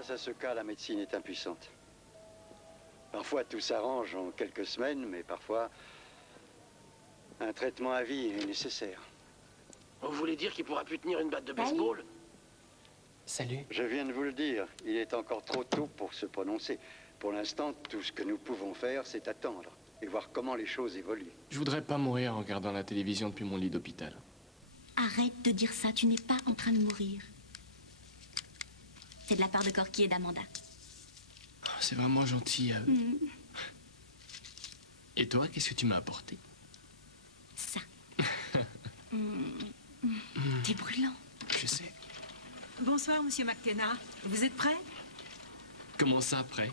Face à ce cas, la médecine est impuissante. Parfois, tout s'arrange en quelques semaines, mais parfois, un traitement à vie est nécessaire. Vous voulez dire qu'il pourra plus tenir une batte de baseball? Salut. Je viens de vous le dire, il est encore trop tôt pour se prononcer. Pour l'instant, tout ce que nous pouvons faire, c'est attendre et voir comment les choses évoluent. Je voudrais pas mourir en regardant la télévision depuis mon lit d'hôpital. Arrête de dire ça, tu n'es pas en train de mourir. C'est de la part de Corky et d'Amanda. C'est vraiment gentil. Et toi, qu'est-ce que tu m'as apporté? Ça. T'es brûlant. Je sais. Bonsoir, monsieur McKenna. Vous êtes prêt? Comment ça, après?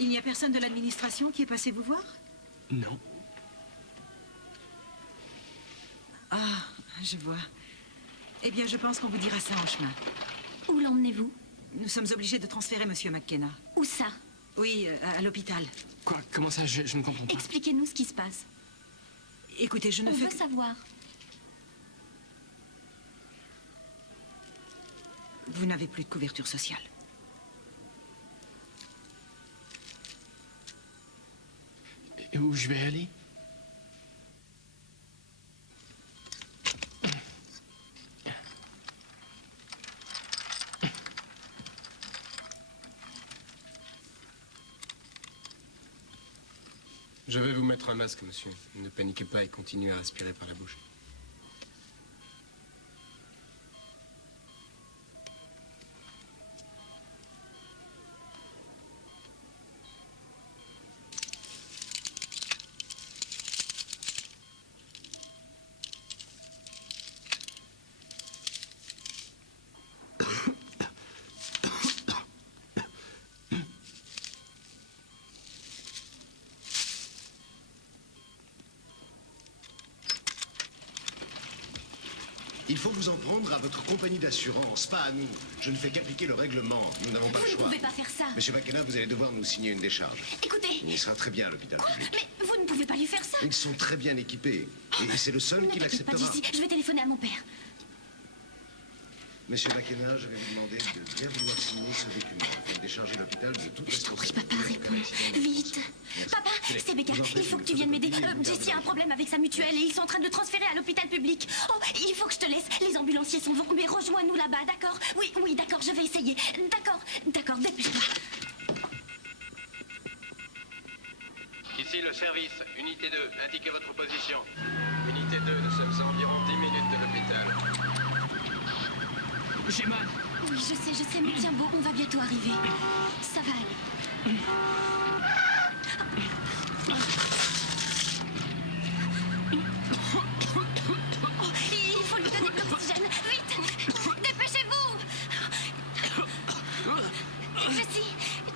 Il n'y a personne de l'administration qui est passé vous voir? Non. Ah, je vois. Eh bien, je pense qu'on vous dira ça en chemin. Où l'emmenez-vous? Nous sommes obligés de transférer monsieur McKenna. Où ça? Oui, à l'hôpital. Quoi? Comment ça? Je ne comprends pas. Expliquez-nous ce qui se passe. Écoutez, je ne On fais veut que... savoir. Vous n'avez plus de couverture sociale. Et où je vais aller? Je vais vous mettre un masque, monsieur. Ne paniquez pas et continuez à respirer par la bouche. Il faut vous en prendre à votre compagnie d'assurance, pas à nous. Je ne fais qu'appliquer le règlement. Nous n'avons pas le Vous ne choix. pouvez pas faire ça. Monsieur McKenna, vous allez devoir nous signer une décharge. Écoutez. Il sera très bien à l'hôpital public. Mais vous ne pouvez pas lui faire ça. Ils sont très bien équipés. Et c'est le seul Ne qui quittez pas l'acceptera. d'ici. Je vais téléphoner à mon père. Monsieur McKenna, je vais vous demander de bien vouloir signer ce document afin de décharger l'hôpital de toute Je t'en prie, responsabilité. papa, réponds. Vite. Papa, c'est Becca. Il faut que tu viennes m'aider. Jessie a un problème avec sa mutuelle et ils sont en train de le transférer à l'hôpital public. Oh, il faut que je te laisse. Les ambulanciers s'en vont. Mais rejoins-nous là-bas, d'accord? Oui, oui, d'accord, je vais essayer. D'accord, d'accord, dépêche-toi. Ici le service, unité 2, indiquez votre position. Unité 2, nous sommes à environ 10 minutes de l'hôpital. J'ai mal. Oui, je sais, mais tiens bon, on va bientôt arriver. Ça va aller. Oh, il faut lui donner de l'oxygène. Vite! Dépêchez-vous!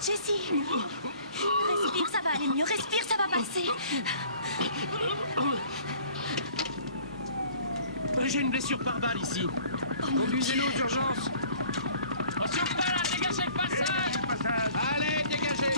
Jessie! Respire, ça va aller mieux. Respire, ça va passer. J'ai une blessure par balle ici. Conduisez-nous aux urgences. Attention, dégagez le passage! Allez, dégagez!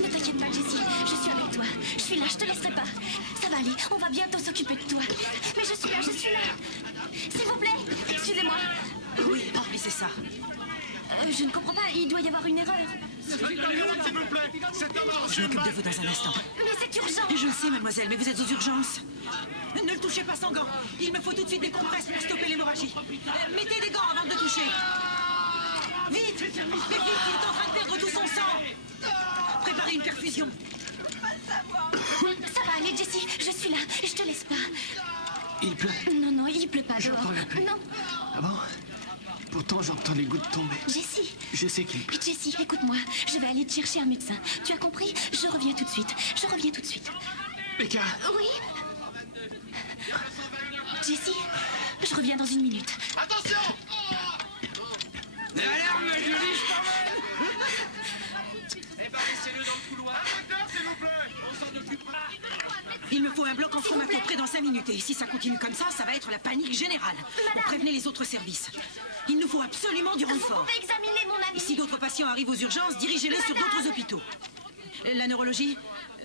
Ne t'inquiète pas, Jessie. Je suis avec toi. Je suis là, je te laisserai pas. Ça va aller, on va bientôt s'occuper de toi. Mais je suis là, je suis là. S'il vous plaît, excusez-moi. Oui, remplissez ça. Je ne comprends pas, il doit y avoir une erreur. S'il vous plaît, c'est un Je m'occupe de vous dans un instant. Mais c'est urgent. Je le sais, mademoiselle, mais vous êtes aux urgences. Ne le touchez pas sans gants. Il me faut tout de suite des compresses pour stopper l'hémorragie. Mettez des gants avant de le toucher. Vite! Mais vite, il est en train de perdre tout son sang. Préparez une perfusion. Ça va aller, Jessie, je suis là. Je te laisse pas. Il pleut. Non, il pleut pas dehors. J'entends la pluie. Non, Ah bon? Pourtant, j'entends les gouttes tomber. Jessie. Je sais qu'il pleut. Jessie, écoute-moi. Je vais aller te chercher un médecin. Tu as compris? Je reviens tout de suite. Je reviens tout de suite. Becca! Oui? Jessie, je reviens dans une minute. Attention! L'alarme, Julie, je t'emmène! Il me faut un bloc en format près dans 5 minutes. Et si ça continue comme ça, ça va être la panique générale. On prévenait les autres services. Il nous faut absolument du renfort. Vous pouvez examiner mon avis. Si d'autres patients arrivent aux urgences, dirigez-les sur d'autres hôpitaux. La neurologie,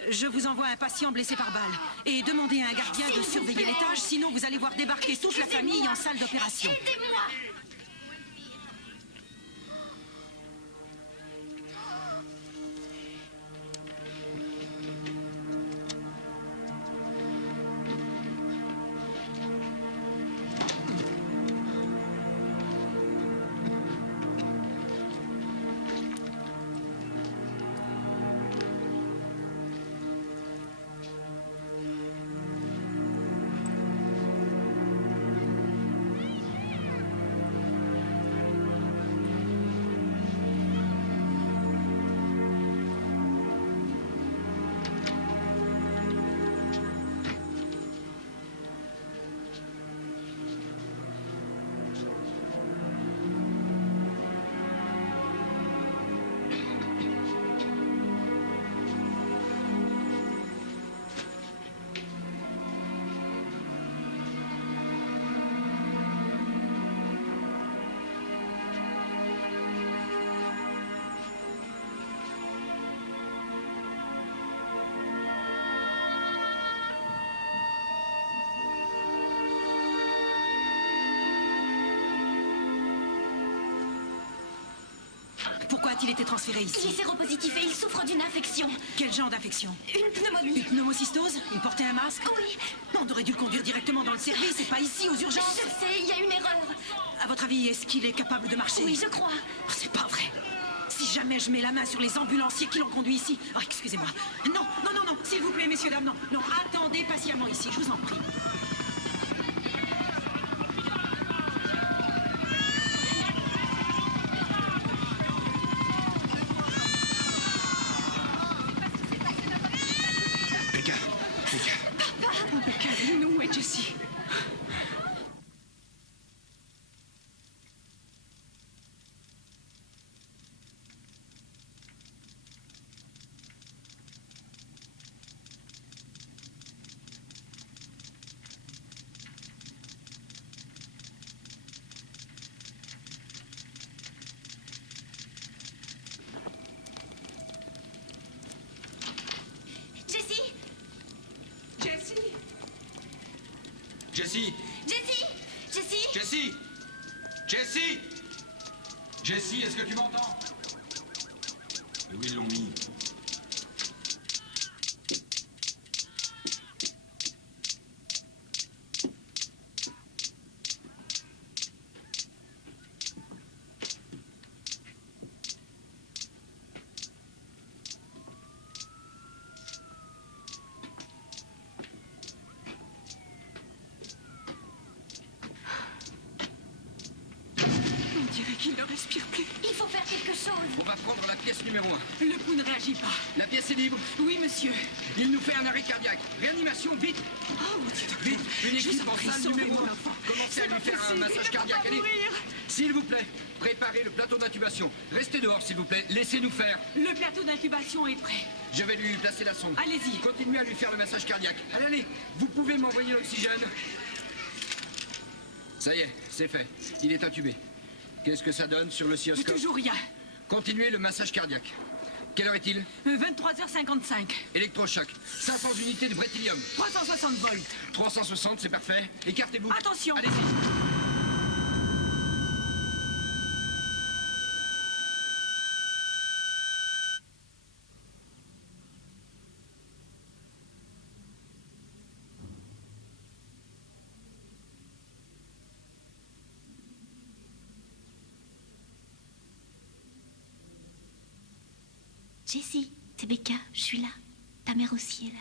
je vous envoie un patient blessé par balle. Et demandez à un gardien de surveiller l'étage, sinon vous allez voir débarquer toute la famille en salle d'opération. Aidez-moi. Pourquoi a-t-il été transféré ici? Il est séropositif et il souffre d'une infection. Quel genre d'infection? Une pneumonie. Une pneumocystose? Il portait un masque? Oui. On aurait dû le conduire directement dans le service et pas ici, aux urgences. Je sais, il y a une erreur. À votre avis, est-ce qu'il est capable de marcher? Oui, je crois. Oh, c'est pas vrai. Si jamais je mets la main sur les ambulanciers qui l'ont conduit ici... Oh, excusez-moi. Non, non, non, non, s'il vous plaît, messieurs, dames, non. Non, attendez patiemment ici, je vous en prie. Où est Jessie? Jessie? Jessie? Jessie! Jessie? Jessie? Jessie! Jessie! Jessie, est-ce que tu m'entends? Mais où ils l'ont mis? On dirait qu'il ne respire plus. Il faut faire quelque chose. On va prendre la pièce numéro 1. Le pouls ne réagit pas. La pièce est libre. Oui, monsieur. Il nous fait un arrêt cardiaque. Réanimation, vite! Oh, mon Dieu, docteur. Vite! Une Je équipe vous en en prie, salle sauvez numéro mon 1. enfant. Commencez à lui faire un possible, massage il ne cardiaque. peut pas Allez! mourir. S'il vous plaît, préparez le plateau d'intubation. Restez dehors, s'il vous plaît. Laissez-nous faire. Le plateau d'intubation est prêt. Je vais lui placer la sonde. Allez-y. Continuez à lui faire le massage cardiaque. Allez, allez. Vous pouvez m'envoyer l'oxygène. Ça y est, c'est fait. Il est intubé. Qu'est-ce que ça donne sur le oscilloscope? Toujours rien. Continuez le massage cardiaque. Quelle heure est-il? 23h55. Électrochoc. 500 unités de brétilium. 360 volts. 360, c'est parfait. Écartez-vous. Attention. Allez-y. Jessie, c'est Becca, je suis là. Ta mère aussi est là.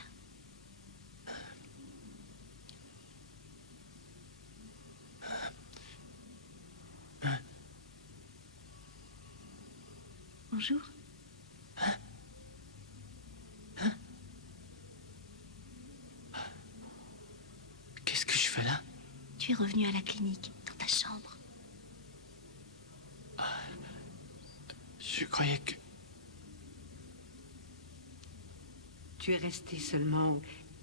Bonjour. Qu'est-ce que je fais là? Tu es revenu à la clinique, dans ta chambre. Je croyais que... Tu es resté seulement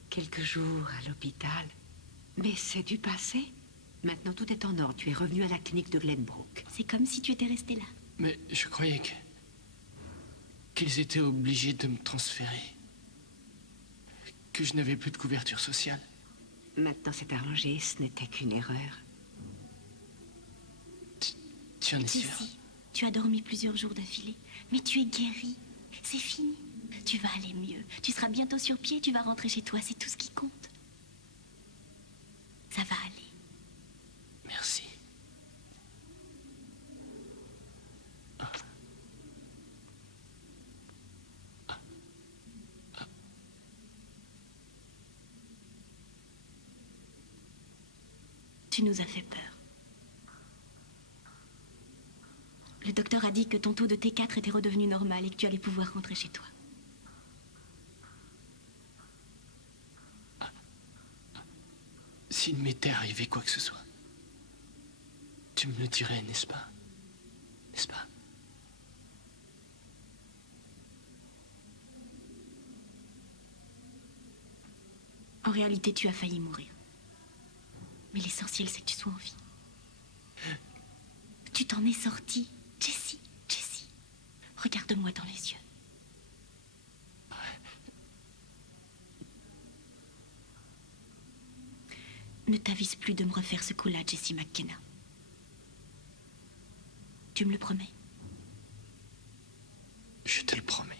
Quelques jours à l'hôpital. Mais c'est du passé. Maintenant, tout est en ordre. Tu es revenu à la clinique de Glenbrook. C'est comme si tu étais resté là. Mais je croyais qu'ils étaient obligés de me transférer. Que je n'avais plus de couverture sociale. Maintenant, c'est arrangé. Ce n'était qu'une erreur. Tu en es sûr? Jessie, tu as dormi plusieurs jours d'affilée, mais tu es guérie. C'est fini. Tu vas aller mieux. Tu seras bientôt sur pied, tu vas rentrer chez toi. C'est tout ce qui compte. Ça va aller. Merci. Tu nous as fait peur. Le docteur a dit que ton taux de T4 était redevenu normal et que tu allais pouvoir rentrer chez toi. S'il m'était arrivé quoi que ce soit, tu me le dirais, n'est-ce pas? N'est-ce pas? En réalité, tu as failli mourir. Mais l'essentiel, c'est que tu sois en vie. Tu t'en es sortie. Jessie, Jessie, regarde-moi dans les yeux. Ne t'avise plus de me refaire ce coup-là, Jessie McKenna. Tu me le promets? Je te le promets.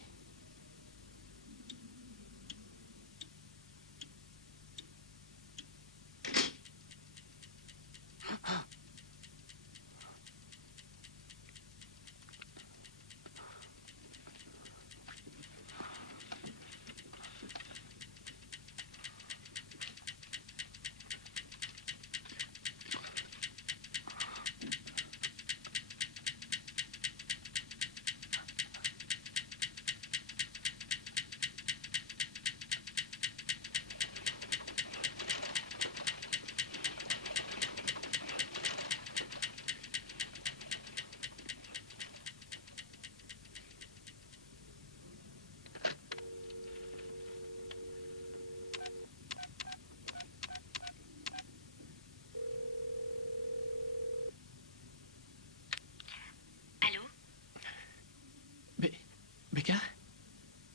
Becca?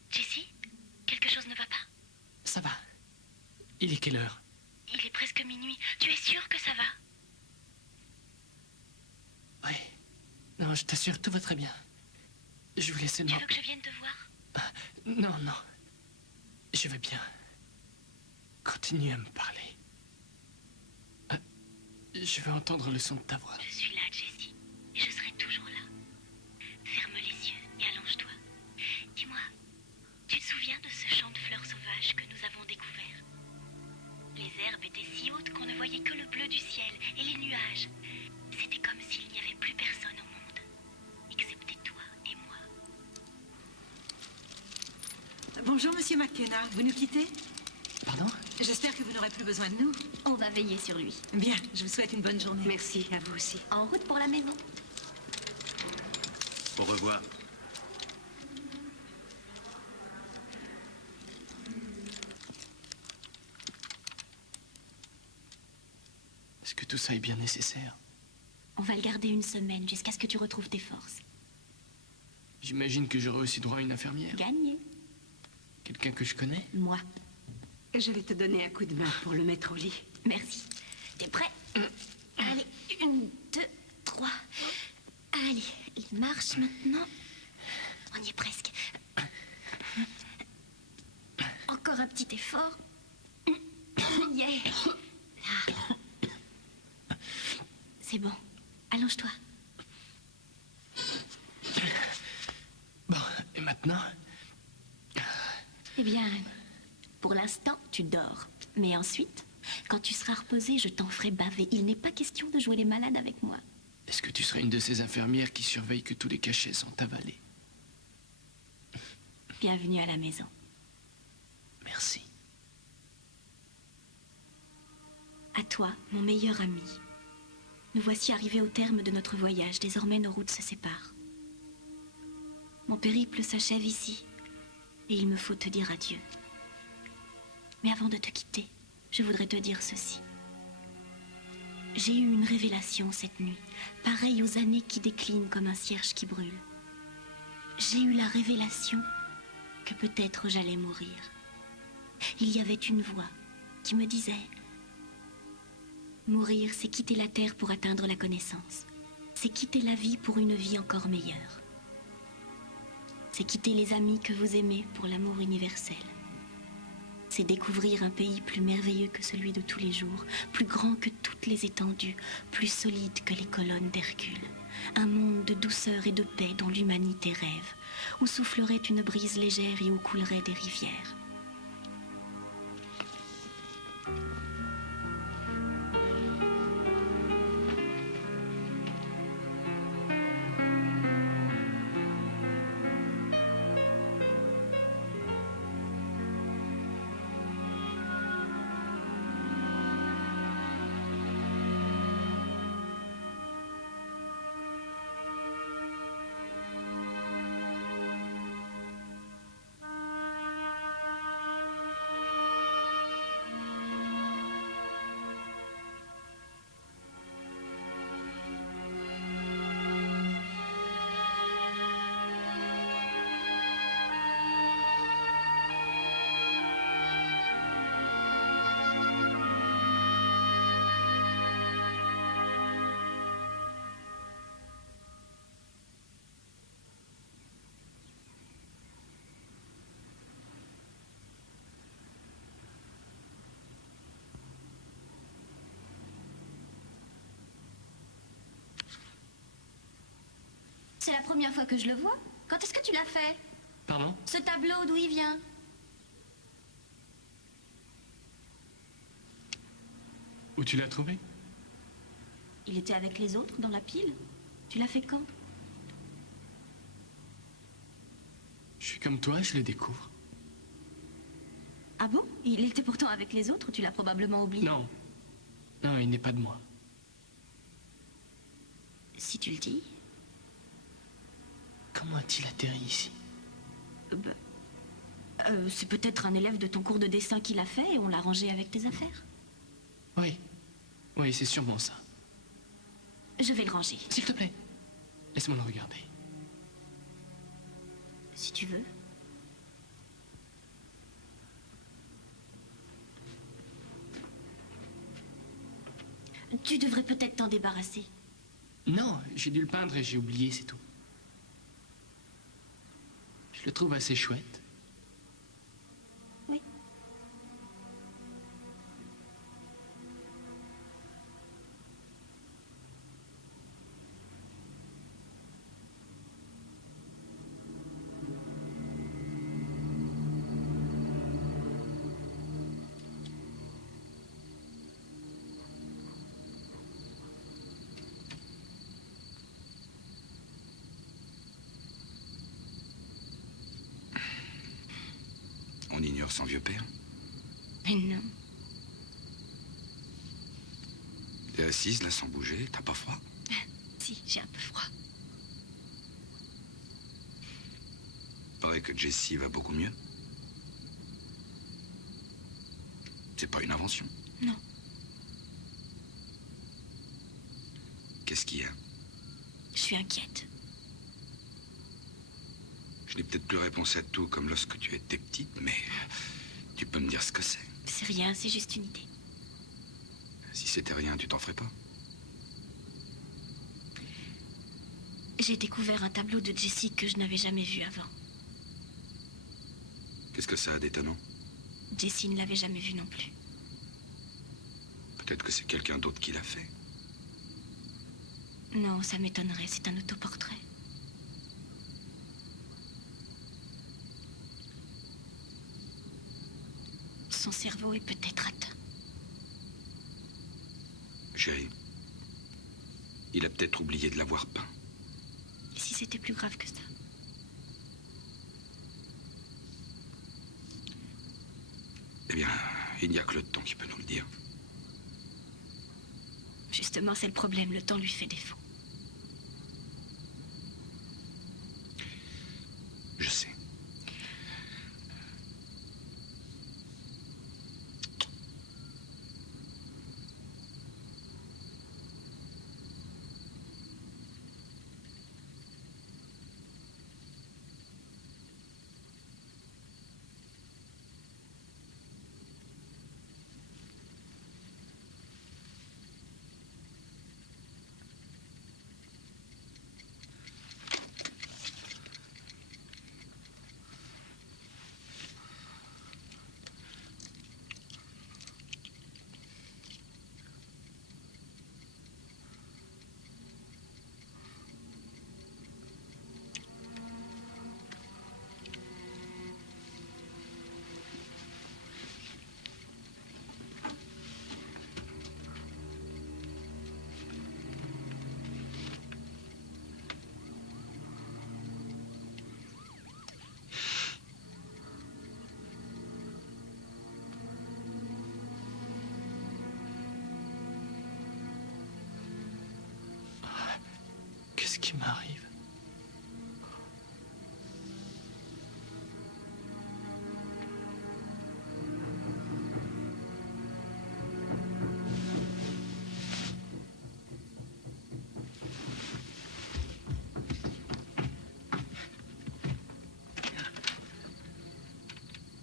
Jessie, quelque chose ne va pas? Ça va. Il est quelle heure? Il est presque minuit. Tu es sûre que ça va? Oui. Non, je t'assure, tout va très bien. Je voulais seulement... Tu veux que je vienne te voir? Non, non. Je vais bien. Continue à me parler. Je veux entendre le son de ta voix. Je suis là, Jessie. Et je serai toujours là. Ferme les yeux et allonge-toi. Dis-moi, tu te souviens de ce champ de fleurs sauvages que nous avons découvert? Les herbes étaient si hautes qu'on ne voyait que le bleu du ciel et les nuages. C'était comme s'il n'y avait plus personne au monde, excepté toi et moi. Bonjour, monsieur McKenna. Vous nous quittez? Pardon? J'espère que vous n'aurez plus besoin de nous. On va veiller sur lui. Bien, je vous souhaite une bonne journée. Merci, à vous aussi. En route pour la maison. Au revoir. Est-ce que tout ça est bien nécessaire? On va le garder une semaine jusqu'à ce que tu retrouves tes forces. J'imagine que j'aurai aussi droit à une infirmière. Gagné. Quelqu'un que je connais? Moi. Je vais te donner un coup de main pour le mettre au lit. Merci. T'es prêt? Allez, 1, 2, 3. Allez, il marche maintenant. On y est presque. Encore un petit effort. Yeah. Là. C'est bon. Allonge-toi. Bon, et maintenant? Eh bien, pour l'instant, tu dors. Mais ensuite, quand tu seras reposé, je t'en ferai baver. Il n'est pas question de jouer les malades avec moi. Est-ce que tu serais une de ces infirmières qui surveillent que tous les cachets sont avalés? Bienvenue à la maison. Merci. À toi, mon meilleur ami. Nous voici arrivés au terme de notre voyage. Désormais, nos routes se séparent. Mon périple s'achève ici. Et il me faut te dire adieu. Mais avant de te quitter, je voudrais te dire ceci. J'ai eu une révélation cette nuit, pareille aux années qui déclinent comme un cierge qui brûle. J'ai eu la révélation que peut-être j'allais mourir. Il y avait une voix qui me disait: mourir, c'est quitter la terre pour atteindre la connaissance. C'est quitter la vie pour une vie encore meilleure. C'est quitter les amis que vous aimez pour l'amour universel. C'est découvrir un pays plus merveilleux que celui de tous les jours, plus grand que toutes les étendues, plus solide que les colonnes d'Hercule. Un monde de douceur et de paix dont l'humanité rêve, où soufflerait une brise légère et où couleraient des rivières. C'est la première fois que je le vois. Quand est-ce que tu l'as fait? Pardon? Ce tableau, d'où il vient? Où tu l'as trouvé? Il était avec les autres dans la pile. Tu l'as fait quand? Je suis comme toi, je le découvre. Ah bon? Il était pourtant avec les autres, tu l'as probablement oublié. Non. Non, il n'est pas de moi. Si tu le dis. Comment a-t-il atterri ici? C'est peut-être un élève de ton cours de dessin qui l'a fait et on l'a rangé avec tes affaires. Oui. Oui, c'est sûrement ça. Je vais le ranger. S'il te plaît, laisse-moi le regarder. Si tu veux. Tu devrais peut-être t'en débarrasser. Non, j'ai dû le peindre et j'ai oublié, c'est tout. Je le trouve assez chouette. Oui. On ignore son vieux père. Mais non. T'es assise là sans bouger, t'as pas froid? Si, j'ai un peu froid. Paraît que Jessie va beaucoup mieux. C'est pas une invention. Non. Qu'est-ce qu'il y a? Je suis inquiète. Je n'ai peut-être plus réponse à tout comme lorsque tu étais petite, mais tu peux me dire ce que c'est. C'est rien, c'est juste une idée. Si c'était rien, tu t'en ferais pas. J'ai découvert un tableau de Jessie que je n'avais jamais vu avant. Qu'est-ce que ça a d'étonnant? Jessie ne l'avait jamais vu non plus. Peut-être que c'est quelqu'un d'autre qui l'a fait. Non, ça m'étonnerait, c'est un autoportrait. Son cerveau est peut-être atteint. Chérie, il a peut-être oublié de l'avoir peint. Et si c'était plus grave que ça? Eh bien, il n'y a que le temps qui peut nous le dire. Justement, c'est le problème, le temps lui fait défaut. Je sais. Qu'est-ce qui m'arrive?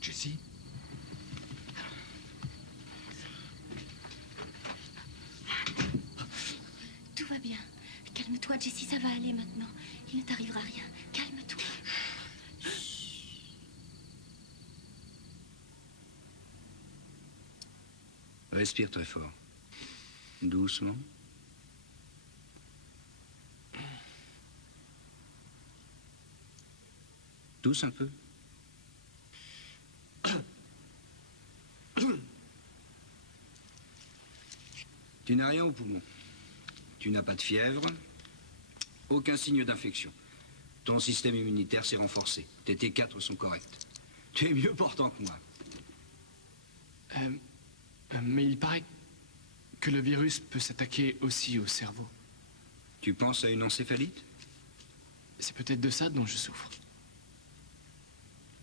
Jessie? Tout va bien. Calme-toi, Jessie, ça va aller maintenant. Il ne t'arrivera rien. Calme-toi. Respire très fort. Doucement. Tousse un peu. Tu n'as rien au poumon. Tu n'as pas de fièvre. Aucun signe d'infection. Ton système immunitaire s'est renforcé. Tes T4 sont corrects. Tu es mieux portant que moi. Mais il paraît que le virus peut s'attaquer aussi au cerveau. Tu penses à une encéphalite? C'est peut-être de ça dont je souffre.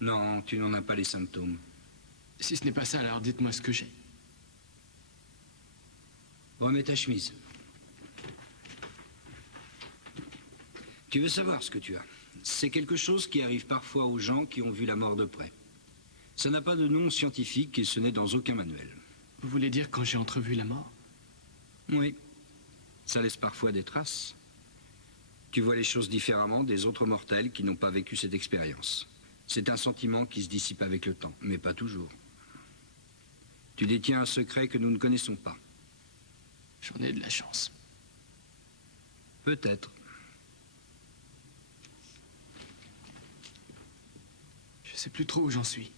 Non, tu n'en as pas les symptômes. Si ce n'est pas ça, alors dites-moi ce que j'ai. Remets ta chemise. Tu veux savoir ce que tu as. C'est quelque chose qui arrive parfois aux gens qui ont vu la mort de près. Ça n'a pas de nom scientifique et ce n'est dans aucun manuel. Vous voulez dire quand j'ai entrevu la mort? Oui. Ça laisse parfois des traces. Tu vois les choses différemment des autres mortels qui n'ont pas vécu cette expérience. C'est un sentiment qui se dissipe avec le temps, mais pas toujours. Tu détiens un secret que nous ne connaissons pas. J'en ai de la chance. Peut-être. Je sais plus trop où j'en suis.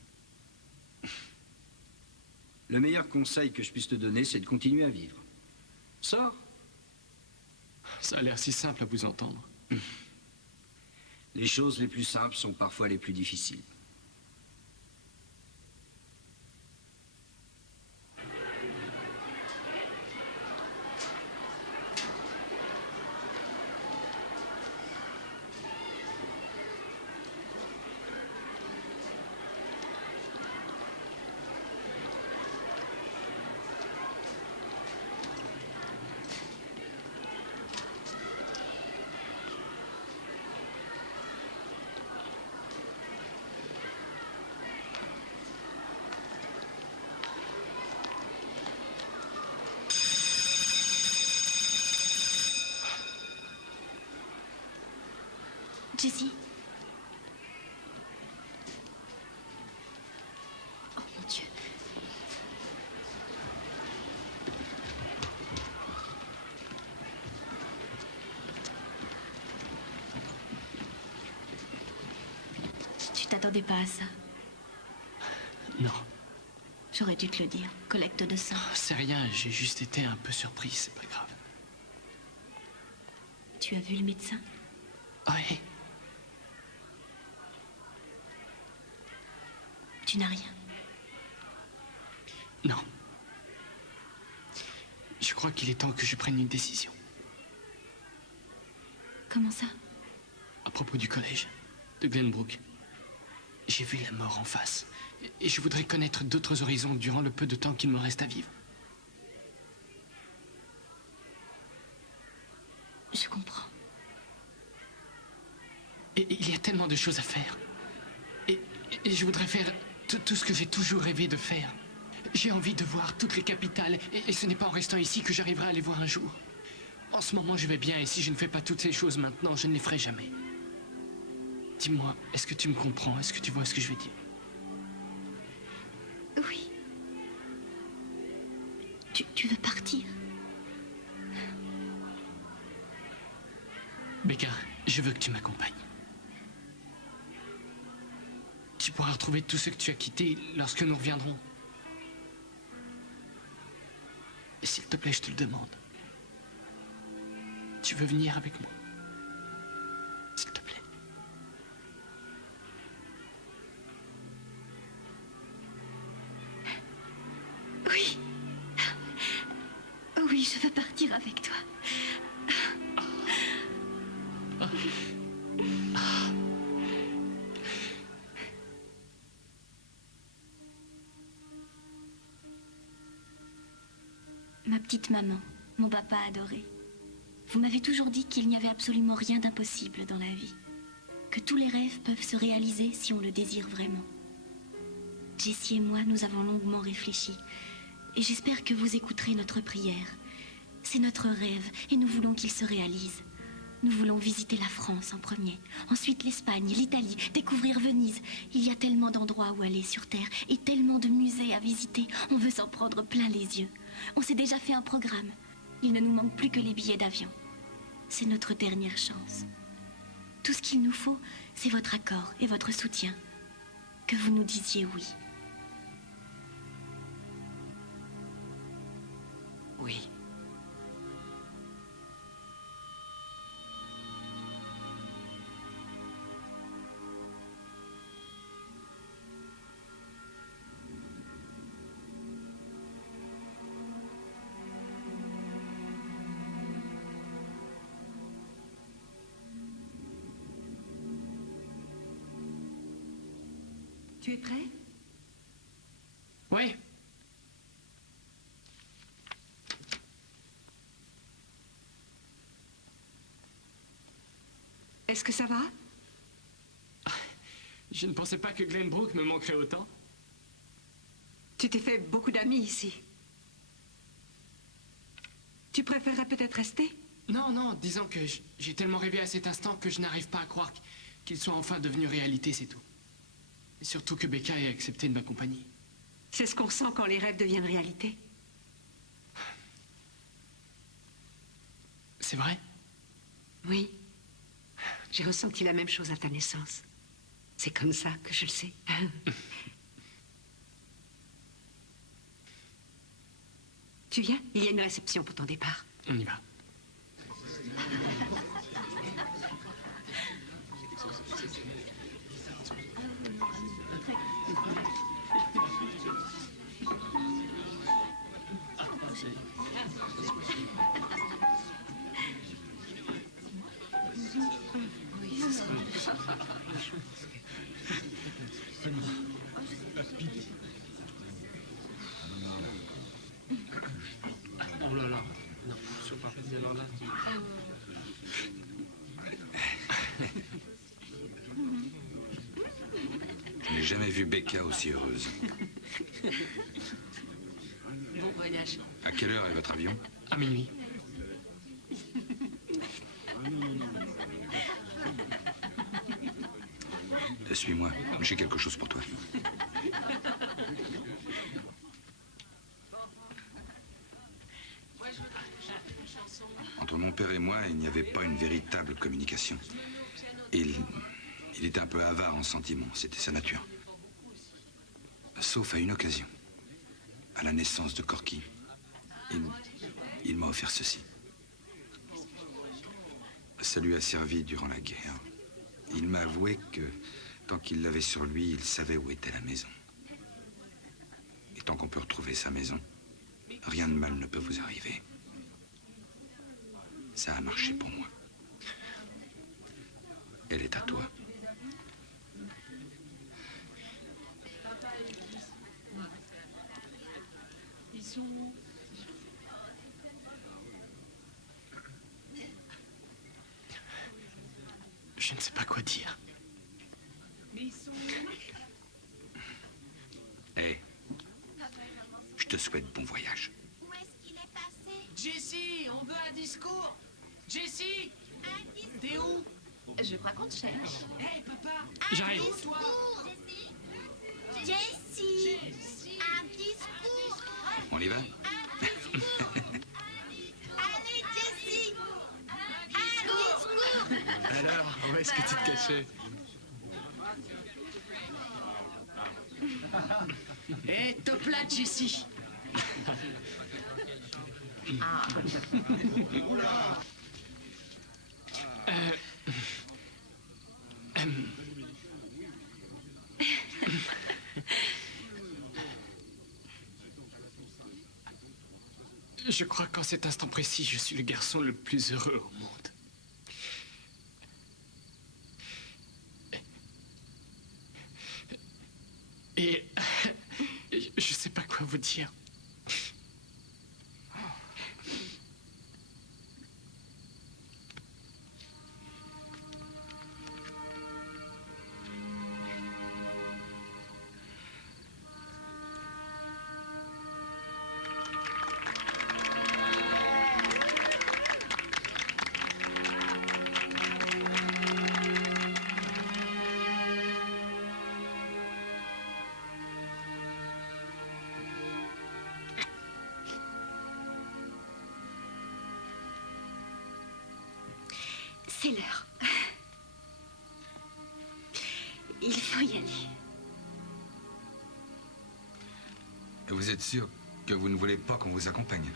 Le meilleur conseil que je puisse te donner, c'est de continuer à vivre. Sors. Ça a l'air si simple à vous entendre. Les choses les plus simples sont parfois les plus difficiles. Jessie. Oh mon Dieu. Tu t'attendais pas à ça? Non. J'aurais dû te le dire. Collecte de sang. C'est rien, j'ai juste été un peu surpris, c'est pas grave. Tu as vu le médecin? Oui. Tu n'as rien. Non. Je crois qu'il est temps que je prenne une décision. Comment ça? À propos du collège, de Glenbrook. J'ai vu la mort en face. Et je voudrais connaître d'autres horizons durant le peu de temps qu'il me reste à vivre. Je comprends. Et il y a tellement de choses à faire. Et je voudrais faire tout ce que j'ai toujours rêvé de faire. J'ai envie de voir toutes les capitales. Et ce n'est pas en restant ici que j'arriverai à les voir un jour. En ce moment, je vais bien. Et si je ne fais pas toutes ces choses maintenant, je ne les ferai jamais. Dis-moi, est-ce que tu me comprends? Est-ce que tu vois ce que je veux dire? Oui. Tu veux partir? Becca, je veux que tu m'accompagnes. Tu pourras retrouver tout ce que tu as quitté lorsque nous reviendrons. Et s'il te plaît, je te le demande. Tu veux venir avec moi? S'il te plaît. Oui. Oui, je veux partir avec toi. Ma petite maman, mon papa adoré. Vous m'avez toujours dit qu'il n'y avait absolument rien d'impossible dans la vie. Que tous les rêves peuvent se réaliser si on le désire vraiment. Jessie et moi, nous avons longuement réfléchi. Et j'espère que vous écouterez notre prière. C'est notre rêve et nous voulons qu'il se réalise. Nous voulons visiter la France en premier, ensuite l'Espagne, l'Italie, découvrir Venise. Il y a tellement d'endroits où aller sur Terre et tellement de musées à visiter. On veut s'en prendre plein les yeux. On s'est déjà fait un programme. Il ne nous manque plus que les billets d'avion. C'est notre dernière chance. Tout ce qu'il nous faut, c'est votre accord et votre soutien. Que vous nous disiez oui. Oui. Tu es prêt? Oui. Est-ce que ça va? Je ne pensais pas que Glenbrook me manquerait autant. Tu t'es fait beaucoup d'amis ici. Tu préférerais peut-être rester? Non, non, disons que j'ai tellement rêvé à cet instant que je n'arrive pas à croire qu'il soit enfin devenu réalité, c'est tout. Et surtout que Becca ait accepté de m'accompagner. C'est ce qu'on ressent quand les rêves deviennent réalité. C'est vrai? Oui. J'ai ressenti la même chose à ta naissance. C'est comme ça que je le sais. Tu viens? Il y a une réception pour ton départ. On y va. Oh là là. Non, je suis pas. Alors là, Je n'ai jamais vu Becca aussi heureuse. Bon voyage. À quelle heure est votre avion? À minuit. Suis-moi, j'ai quelque chose pour toi. Entre mon père et moi, il n'y avait pas une véritable communication. Il était un peu avare en sentiments, c'était sa nature. Sauf à une occasion. À la naissance de Corky, il m'a offert ceci. Ça lui a servi durant la guerre. Il m'a avoué que tant qu'il l'avait sur lui, il savait où était la maison. Et tant qu'on peut retrouver sa maison, rien de mal ne peut vous arriver. Ça a marché pour moi. Elle est à toi. Ils sont où? Je ne sais pas quoi dire. Mais ils sont Hé, je te souhaite bon voyage. Où est-ce qu'il est passé? Jessie, on veut un discours. Jessie, t'es où? Je crois qu'on te cherche. Hé, papa. J'arrive. Toi. Jessie, un discours. On y va? Allez, Jessie, un discours. Alors, où est-ce que tu te cachais? Hé, top là, Jessie. Je crois qu'en cet instant précis, je suis le garçon le plus heureux au monde. Et je sais pas quoi vous dire. C'est l'heure. Il faut y aller. Vous êtes sûr que vous ne voulez pas qu'on vous accompagne?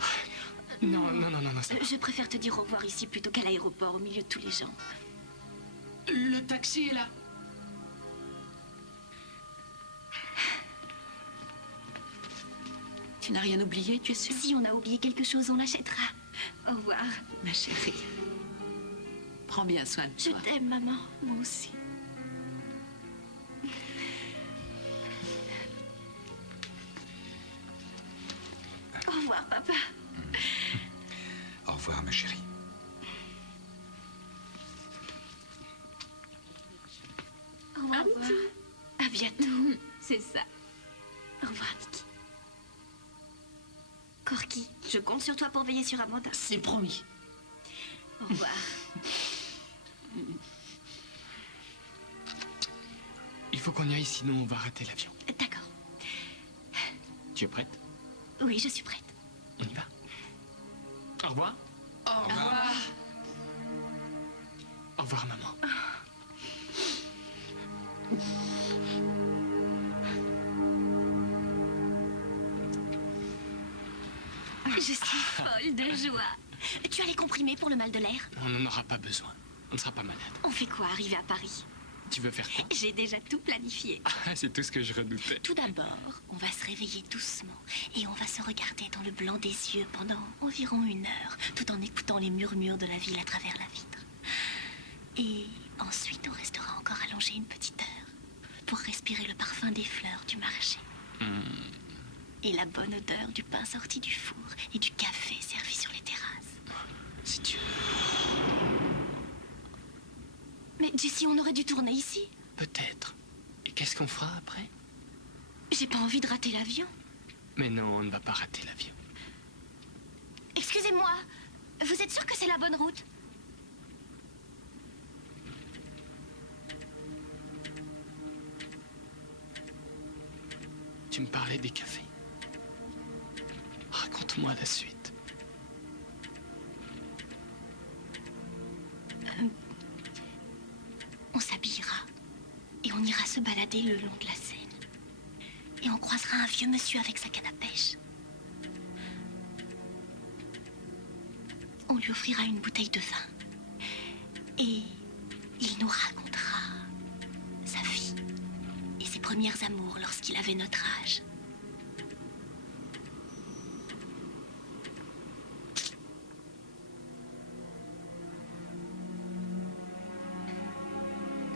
Non, non, non, non, non, ça va. Je préfère te dire au revoir ici plutôt qu'à l'aéroport, au milieu de tous les gens. Le taxi est là. Tu n'as rien oublié, tu es sûre? Si on a oublié quelque chose, on l'achètera. Au revoir. Ma chérie, prends bien soin de Je toi. t'aime, maman. Moi aussi. Au revoir, papa. Au revoir, ma chérie. Au revoir. À bientôt. C'est ça. Au revoir, Niki. Corky, je compte sur toi pour veiller sur Amanda. C'est promis. Au revoir. Il faut qu'on y aille, sinon on va rater l'avion. D'accord. Tu es prête? Oui, je suis prête. On y va. Au revoir. Au revoir. Au revoir, maman. Je suis folle de joie. Tu as les comprimés pour le mal de l'air? On n'en aura pas besoin. On ne sera pas malade. On fait quoi arrivé à Paris? Tu veux faire quoi? J'ai déjà tout planifié. Ah, c'est tout ce que je redoutais. Tout d'abord, on va se réveiller doucement et on va se regarder dans le blanc des yeux pendant environ 1 heure, tout en écoutant les murmures de la ville à travers la vitre. Et ensuite, on restera encore allongé une petite heure pour respirer le parfum des fleurs du marché. Et la bonne odeur du pain sorti du four et du café servi sur les terrasses. Si tu veux. Mais Jessie, on aurait dû tourner ici. Peut-être. Et qu'est-ce qu'on fera après? J'ai pas envie de rater l'avion. Mais non, on ne va pas rater l'avion. Excusez-moi, vous êtes sûr que c'est la bonne route? Tu me parlais des cafés. Raconte-moi la suite. On s'habillera et on ira se balader le long de la Seine. Et on croisera un vieux monsieur avec sa canne à pêche. On lui offrira une bouteille de vin. Et il nous racontera sa vie et ses premiers amours lorsqu'il avait notre âge.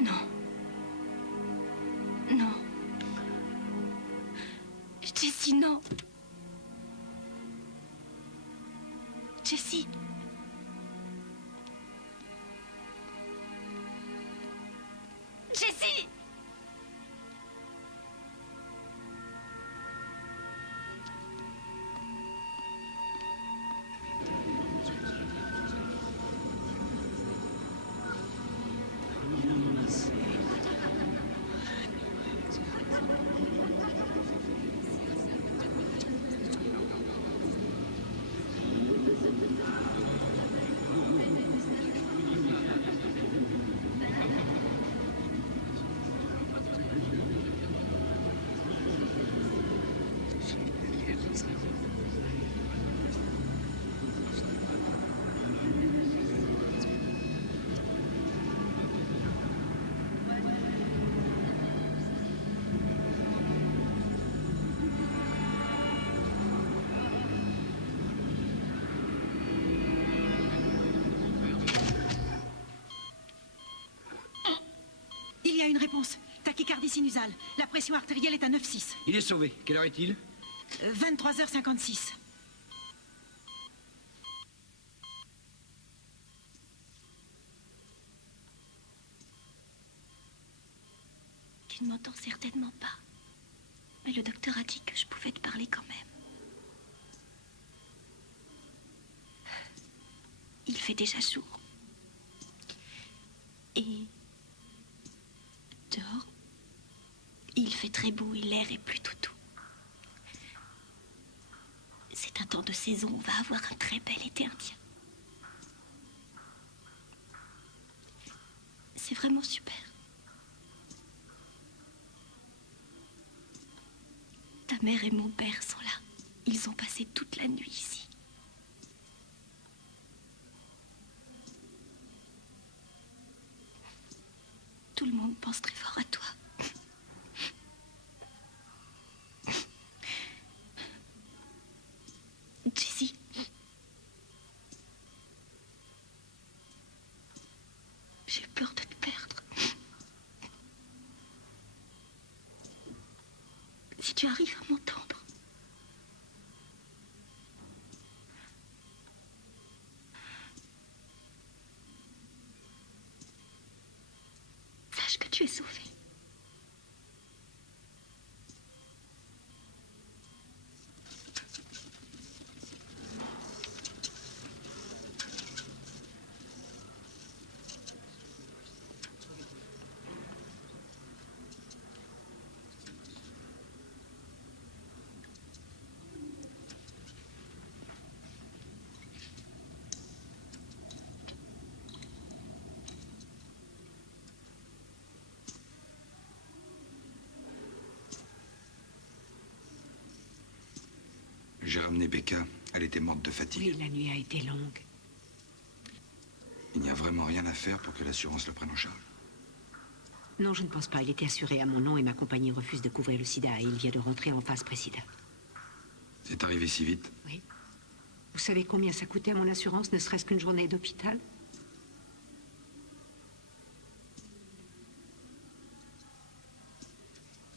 Non. Non. Jessie, non. Jessie. Jessie. Il y a une réponse. Tachycardie sinusale. La pression artérielle est à 9,6. Il est sauvé. Quelle heure est-il? 23h56. Tu ne m'entends certainement pas. Mais le docteur a dit que je pouvais te parler quand même. Il fait déjà jour. Et dehors, il fait très beau et l'air est plutôt doux. C'est un temps de saison, on va avoir un très bel été indien. C'est vraiment super. Ta mère et mon père sont là. Ils ont passé toute la nuit ici. Tout le monde pense très fort à toi. Jessie. J'ai peur de te perdre. Si tu arrives à m'entendre. Sache que tu es sauvée. J'ai ramené Becca. Elle était morte de fatigue. Oui, la nuit a été longue. Il n'y a vraiment rien à faire pour que l'assurance le prenne en charge. Non, je ne pense pas. Il était assuré à mon nom et ma compagnie refuse de couvrir le sida. Et il vient de rentrer en phase pré-sida. C'est arrivé si vite? Oui. Vous savez combien ça coûtait à mon assurance, ne serait-ce qu'une journée d'hôpital?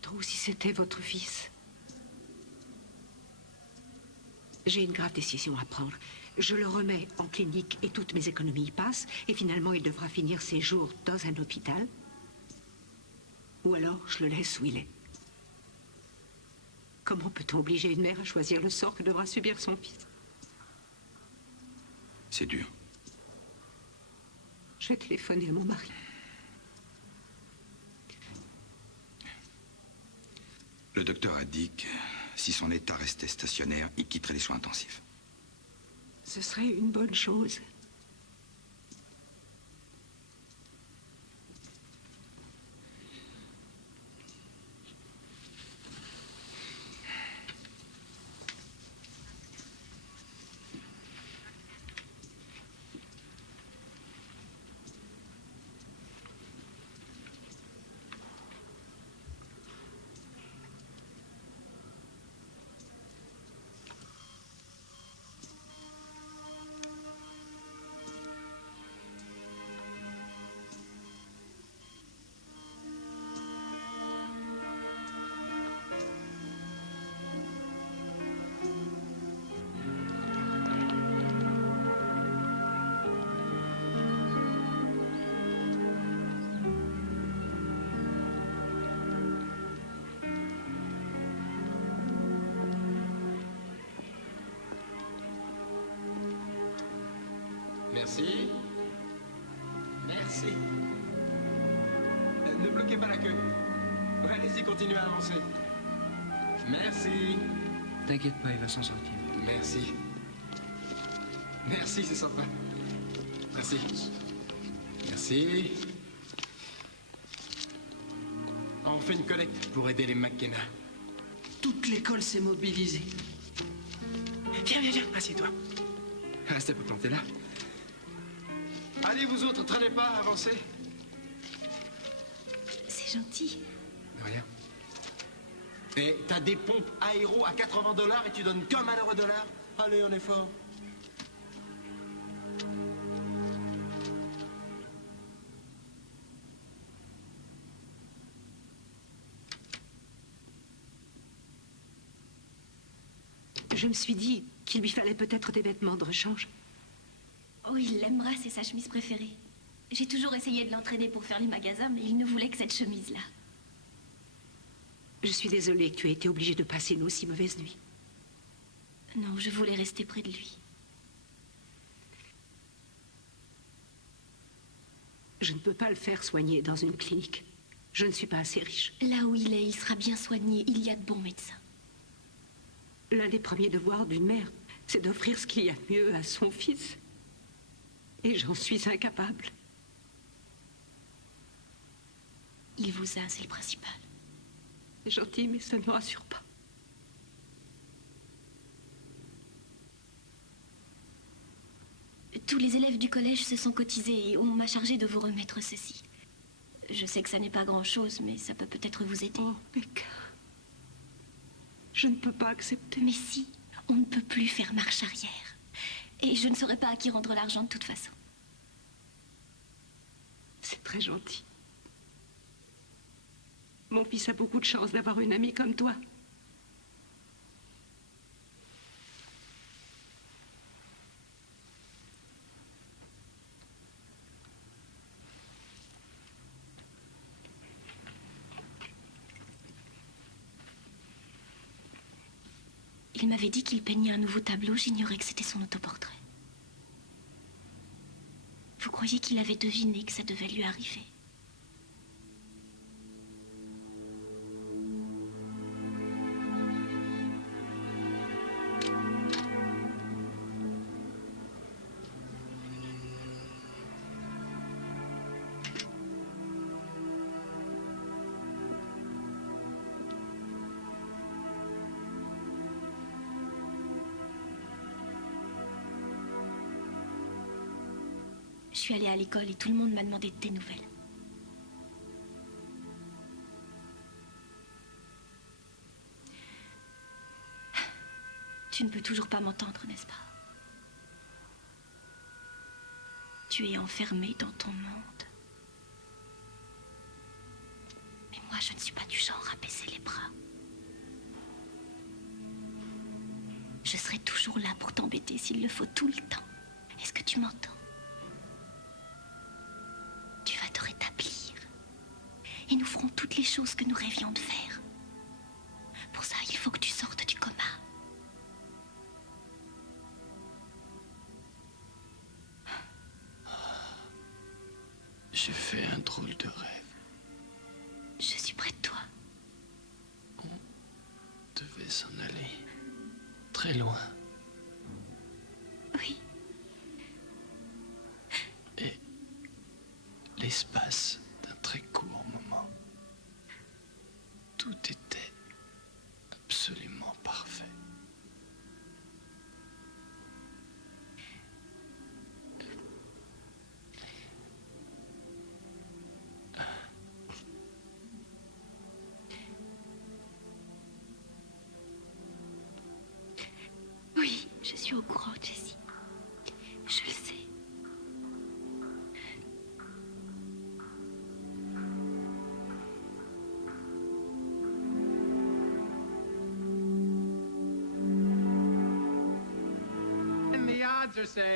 Trop si c'était votre fils. J'ai une grave décision à prendre. Je le remets en clinique et toutes mes économies y passent. Et finalement, il devra finir ses jours dans un hôpital. Ou alors, je le laisse où il est. Comment peut-on obliger une mère à choisir le sort que devra subir son fils? C'est dur. Je vais téléphoner à mon mari. Le docteur a dit que si son état restait stationnaire, il quitterait les soins intensifs. Ce serait une bonne chose. Merci. Merci. Ne bloquez pas la queue. Ouais, allez-y, continuez à avancer. Merci. T'inquiète pas, il va s'en sortir. Merci. Merci, c'est sympa. Merci. Merci. On fait une collecte pour aider les McKenna. Toute l'école s'est mobilisée. Viens, viens, viens, assieds-toi. Restez pas planté là. Allez, vous autres, traînez pas, avancez. C'est gentil. De rien. Et t'as des pompes aéro à 80 $ et tu donnes comme $1 $. Allez, on est fort. Je me suis dit qu'il lui fallait peut-être des vêtements de rechange. Oh, il l'aimera, c'est sa chemise préférée. J'ai toujours essayé de l'entraîner pour faire les magasins, mais il ne voulait que cette chemise-là. Je suis désolée que tu aies été obligée de passer une aussi mauvaise nuit. Non, je voulais rester près de lui. Je ne peux pas le faire soigner dans une clinique. Je ne suis pas assez riche. Là où il est, il sera bien soigné. Il y a de bons médecins. L'un des premiers devoirs d'une mère, c'est d'offrir ce qu'il y a de mieux à son fils. Et j'en suis incapable. Il vous a, c'est le principal. C'est gentil, mais ça ne me rassure pas. Tous les élèves du collège se sont cotisés et on m'a chargé de vous remettre ceci. Je sais que ça n'est pas grand-chose, mais ça peut peut-être vous aider. Oh, Becca. Je ne peux pas accepter. Mais si, on ne peut plus faire marche arrière. Et je ne saurais pas à qui rendre l'argent de toute façon. C'est très gentil. Mon fils a beaucoup de chance d'avoir une amie comme toi. Il m'avait dit qu'il peignait un nouveau tableau, j'ignorais que c'était son autoportrait. Vous croyez qu'il avait deviné que ça devait lui arriver? Je suis allée à l'école et tout le monde m'a demandé de tes nouvelles. Tu ne peux toujours pas m'entendre, n'est-ce pas? Tu es enfermée dans ton monde. Mais moi, je ne suis pas du genre à baisser les bras. Je serai toujours là pour t'embêter s'il le faut tout le temps. Est-ce que tu m'entends? Tu vas te rétablir. Et nous ferons toutes les choses que nous rêvions de faire. Pour ça, il faut que tu sortes du coma. J'ai fait un drôle de rêve. Je suis près de toi. On devait s'en aller. Très loin. Oui. Et l'espace d'un très court moment, tout était absolument parfait. Oui, je suis au courant, Jessie. Je le sais. And the odds are saying